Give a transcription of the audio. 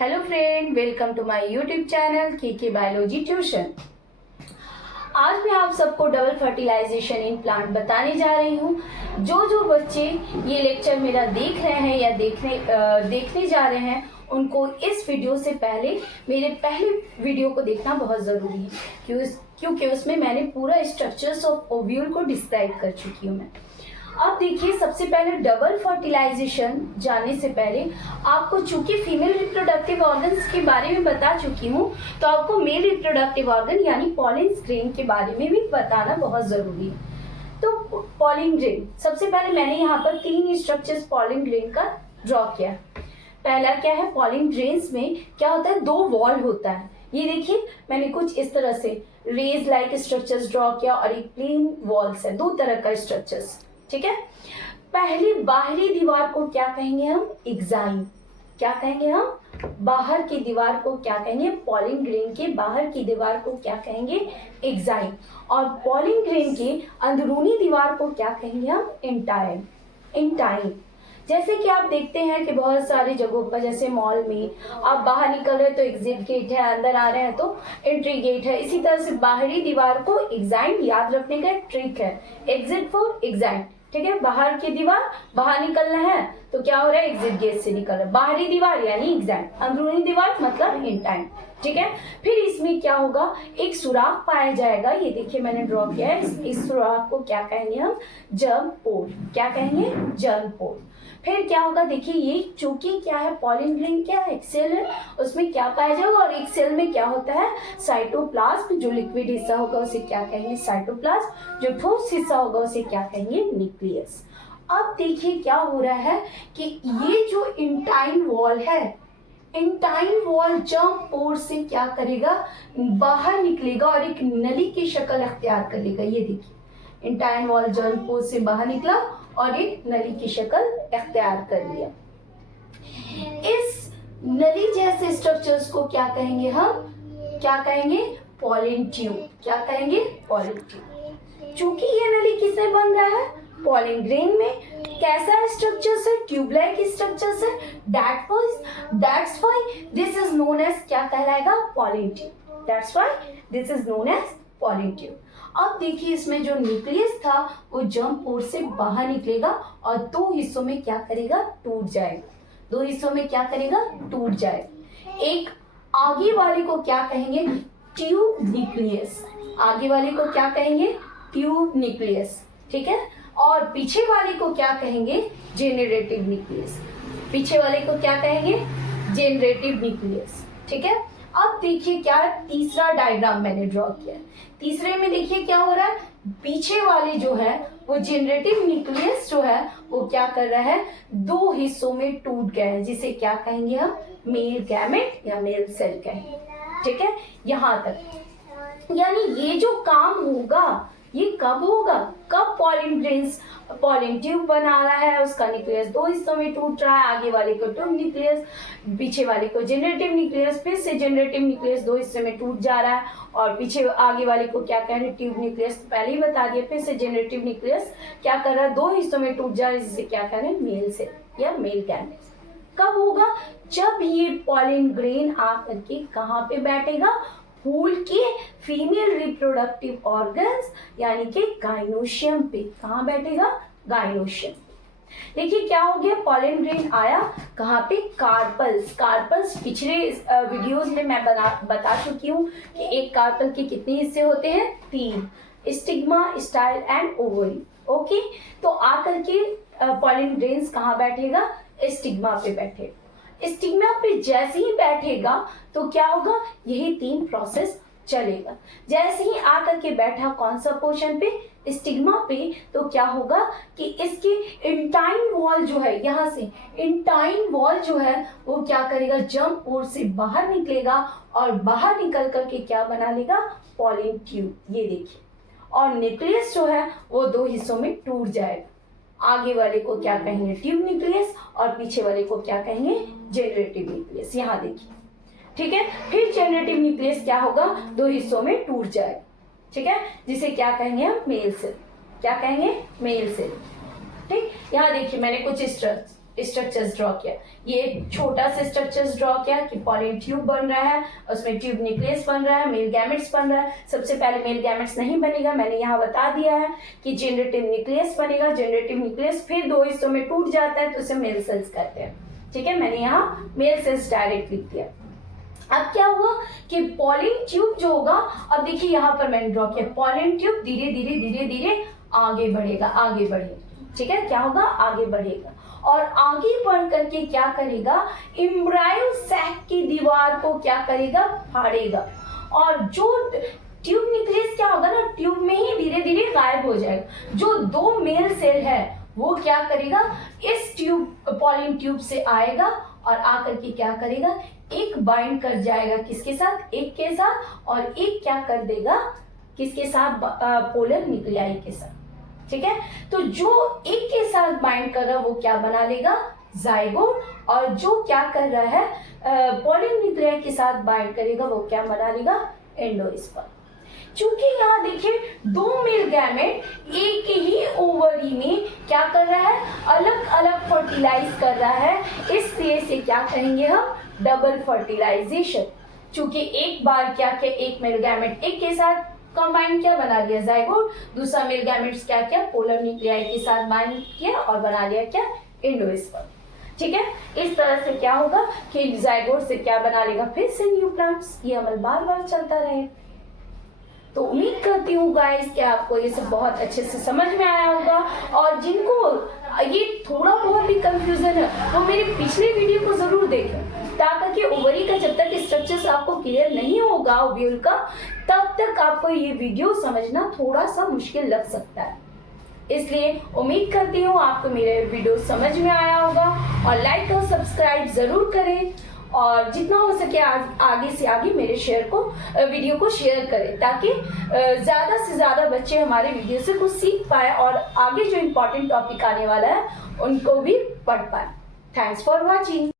Hello friend, welcome to my YouTube channel के biology tuition. आज मैं आप सबको डबल फर्टिलाइजेशन इन प्लांट बताने जा रही हूँ। जो बच्चे ये लेक्चर मेरा देख रहे हैं या देखने जा रहे हैं, उनको इस वीडियो से पहले मेरे पहले वीडियो को देखना बहुत ज़रूरी है, क्योंकि उसमें मैंने पूरा स्ट्रक्चर्स ऑफ ओव्यूल को डिस्क्राइब कर चुकी हूँ मैं। अब देखिए, सबसे पहले डबल फर्टिलाइजेशन जानने से पहले आपको, चूंकि फीमेल रिप्रोडक्टिव ऑर्गन्स के बारे में बता चुकी हूँ, तो आपको मेल रिप्रोडक्टिव ऑर्गन यानी पॉलिन ग्रेन के बारे में भी बताना बहुत जरूरी है। तो पॉलिन ग्रेन, सबसे पहले मैंने यहाँ पर 3 स्ट्रक्चर्स पॉलिन ग्रेन का ड्रॉ किया। पहला क्या है, पॉलिन ग्रेन्स में क्या होता है, 2 वॉल होता है। ये देखिए, मैंने कुछ इस तरह से रेज लाइक स्ट्रक्चर्स ड्रॉ किया और एक प्लेन वॉल्स है, 2 तरह का स्ट्रक्चर्स। ठीक है, पहली बाहरी दीवार को क्या कहेंगे हम, एक्साइन। क्या कहेंगे हम, बाहर की दीवार को क्या कहेंगे, पॉलिन ग्रेन के बाहर की दीवार को क्या कहेंगे, एक्साइन। और पॉलिन ग्रेन के अंदरूनी दीवार को क्या कहेंगे हम, इंटाइन। जैसे कि आप देखते हैं कि बहुत सारी जगहों पर, जैसे मॉल में आप बाहर निकल रहे हैं तो एग्जिट गेट है, अंदर आ रहे हैं तो एंट्री गेट है। इसी तरह से बाहरी दीवार को एक्साइन याद रखने का ट्रिक है, एग्जिट फॉर एक्साइन। ठीक है, बाहर की दीवार, बाहर निकलना है तो क्या हो रहा है, एग्जिट गेट से निकल रहा है। बाहरी दीवार यानी एक्साइन, अंदरूनी दीवार मतलब इंटाइन। ठीक है, फिर इसमें क्या होगा, एक सुराख पाया जाएगा। ये देखिए मैंने ड्रॉ किया है। इस सुराख को क्या कहेंगे हम, जर्म पोर। क्या कहेंगे, जर्म पोर। फिर क्या होगा, देखिए ये चूंकि क्या है, पॉलिन ग्रेन क्या है, एक सेल है, उसमें क्या पाया जाएगा, और एक सेल में क्या होता है, साइटोप्लाज्म। जो लिक्विड हिस्सा होगा उसे क्या कहेंगे, साइटोप्लाज्म। जो ठोस हिस्सा होगा उसे क्या कहेंगे, न्यूक्लियस। अब देखिए क्या हो रहा है कि ये जो इंटाइन वॉल है, इंटाइन वॉल जर्म पोर से क्या करेगा, बाहर निकलेगा और एक नली की शक्ल अख्तियार कर लेगा। ये देखिए, इंटाइन वॉल जर्म पोर से बाहर निकला और एक नली की शक्ल अख्तियार कर लिया। इस नली जैसे स्ट्रक्चर्स को क्या कहेंगे हम, क्या कहेंगे, पॉलिन ट्यूब। क्या कहेंगे, पॉलिन ट्यूब। चूंकि ये नली किससे बन रहा है, पॉलिन ग्रेन में। कैसा स्ट्रक्चर्स है, ट्यूब लाइक स्ट्रक्चर्स है। That's why this is known as, क्या कहलाएगा, pollen tube. That's why this is known as pollen tube. अब देखिए, इसमें जो न्यूक्लियस था वो जर्म पोर से बाहर निकलेगा और 2 हिस्सों में क्या करेगा, टूट जाएगा। 2 हिस्सों में क्या करेगा, टूट जाएगा। एक आगे वाले को क्या कहेंगे, ट्यूब न्यूक्लियस। आगे वाले को क्या कहेंगे, ट्यूब न्यूक्लियस। ठीक है, और पीछे वाले को क्या कहेंगे, जेनरेटिव न्यूक्लियस। पीछे वाले को क्या कहेंगे, जेनरेटिव न्यूक्लियस। ठीक है, अब देखिए क्या तीसरा डायग्राम मैंने ड्रॉ किया है। तीसरे में देखिए क्या हो रहा है, पीछे वाले जो है वो जेनरेटिव न्यूक्लियस जो है वो क्या कर रहा है, 2 हिस्सों में टूट गया है, जिसे क्या कहेंगे हम, मेल गैमेट या मेल सेल कहेंगे। ठीक है, यहाँ तक। यानी ये जो काम होगा ये कब होगा, कब पॉलिन ट्यूब बना रहा है, उसका न्यूक्लियस 2 हिस्सों में टूट रहा है। आगे वाले को ट्यूब न्यूक्लियस, पीछे वाले को जेनरेटिव न्यूक्लियस। फिर से जेनरेटिव न्यूक्लियस 2 हिस्से में टूट जा रहा है और पीछे आगे वाले को क्या कह रहे हैं, ट्यूब न्यूक्लियस। पहले ही बता दिया। फिर से जेनरेटिव न्यूक्लियस क्या कर रहा है, 2 हिस्सों में टूट जा रहा है, जिसे क्या कह रहे हैं, मेल सेल या मेल गैमेट। कब होगा, जब ये पॉलिन ग्रेन आकर के कहाँ पे बैठेगा, फूल के फीमेल रिप्रोडक्टिव ऑर्गन्स यानी कि गाइनोशियम पे। कहाँ बैठेगा, गाइनोशियम। देखिए क्या हो गया, पॉलिन ग्रेन आया कहाँ पे, कार्पल्स। पिछले वीडियोस में मैं बता चुकी हूँ कि एक कार्पल के कितने हिस्से होते हैं, 3, stigma, style and ovary. Okay, तो आकर के पॉलिन ग्रेन्स कहाँ बैठेगा, स्टिग्मा पे बैठेगा। स्टिग्मा पे जैसे ही बैठेगा तो क्या होगा, यही 3 प्रोसेस चलेगा। जैसे ही आकर के बैठा कौन सा पोर्शन पे, स्टिग्मा पे, तो क्या होगा कि इसकी इंटाइन वॉल जो है, यहाँ से इंटाइन वॉल जो है वो क्या करेगा, जर्म पोर से बाहर निकलेगा और बाहर निकल करके क्या बना लेगा, पॉलिन ट्यूब। ये देखिए, और न्यूक्लियस जो है वो 2 हिस्सों में टूट जाएगा। आगे वाले को क्या कहेंगे, ट्यूब न्यूक्लियस, और पीछे वाले को क्या कहेंगे, जेनरेटिव न्यूक्लियस। यहाँ देखिए, ठीक है। फिर जेनरेटिव न्यूक्लियस क्या होगा, 2 हिस्सों में टूट जाएगा। ठीक है, जिसे क्या कहेंगे हम, मेल सेल। क्या कहेंगे, मेल सेल। ठीक, यहाँ देखिए मैंने कुछ स्ट्रक्चर्स ड्रॉ किया। ये छोटा सा स्ट्रक्चर्स ड्रॉ किया कि पॉलिन ट्यूब बन रहा है, उसमें ट्यूब न्यूक्लियस बन रहा है, मेल गैमेट्स बन रहा है। सबसे पहले मेल गैमेट्स नहीं बनेगा, मैंने यहाँ बता दिया है कि जनरेटिव न्यूक्लियस बनेगा। जनरेटिव न्यूक्लियस फिर 2 हिस्सों में टूट जाता है तो उसे मेल सेल्स कहते हैं। ठीक है, मैंने यहाँ मेल सेल्स डायरेक्ट लिख दिया। अब क्या हुआ कि पॉलिन ट्यूब जो होगा, अब देखिए यहाँ पर मैंने ड्रॉ किया, पॉलिन ट्यूब धीरे धीरे धीरे धीरे आगे बढ़ेगा, आगे बढ़ेगा। ठीक है, क्या होगा, आगे बढ़ेगा और आगे बढ़ करके क्या करेगा, एम्ब्रायो सैक की दीवार को क्या करेगा, फाड़ेगा। और जो ट्यूब न्यूक्लियस क्या होगा ना, ट्यूब में ही धीरे धीरे गायब हो जाएगा। जो 2 मेल सेल है वो क्या करेगा, इस ट्यूब पॉलिन ट्यूब से आएगा और आकर के क्या करेगा, एक बाइंड कर जाएगा किसके साथ, एक के साथ, और एक क्या कर देगा, किसके साथ, पोलर न्यूक्लियाई के साथ। ठीक है, तो जो एक के साथ बाइंड कर रहा है वो क्या बना लेगा, जाइगोट, और जो क्या कर रहा है पॉलिन न्यूक्लियाई के साथ बाइंड करेगा वो क्या बना लेगा, एंडोस्पर्म। चूंकि यहाँ देखिए 2 मेल गैमेट एक ही ओवरी में क्या कर रहा है, अलग अलग फर्टिलाइज कर रहा है, इसलिए से क्या कहेंगे हम, डबल फर्टिलाइजेशन। चूंकि एक बार क्या किया, एक मेल गैमेट एक के साथ कंबाइन किया, बना लिया जाइगोट, दूसरा मेल गैमेट्स क्या किया, पोलर न्यूक्लियाई के साथ बाइंड किया और बना लिया क्या, एंडोस्पर्म। ठीक है, इस तरह से क्या होगा कि जाइगोट से क्या बना लेगा, फिर से न्यू प्लांट्स। ये अमल बार बार चलता रहे। तो उम्मीद करती हूँ गाइस कि आपको ये सब बहुत अच्छे से समझ में आया होगा, और जिनको ये थोड़ा बहुत भी कंफ्यूजन है वो मेरे पिछले वीडियो को जरूर देखें, ताकि ओवरी का जब तक स्ट्रक्चर्स आपको क्लियर नहीं होगा ओव्यूल का, तब तक आपको ये वीडियो समझना थोड़ा सा मुश्किल लग सकता है। इसलिए उम्मीद करती हूँ आपको मेरे वीडियो समझ में आया होगा, और लाइक और सब्सक्राइब जरूर करें, और जितना हो सके आगे से आगे मेरे वीडियो को शेयर करें, ताकि ज़्यादा से ज़्यादा बच्चे हमारे वीडियो से कुछ सीख पाए और आगे जो इम्पोर्टेंट टॉपिक आने वाला है उनको भी पढ़ पाए। Thanks for watching.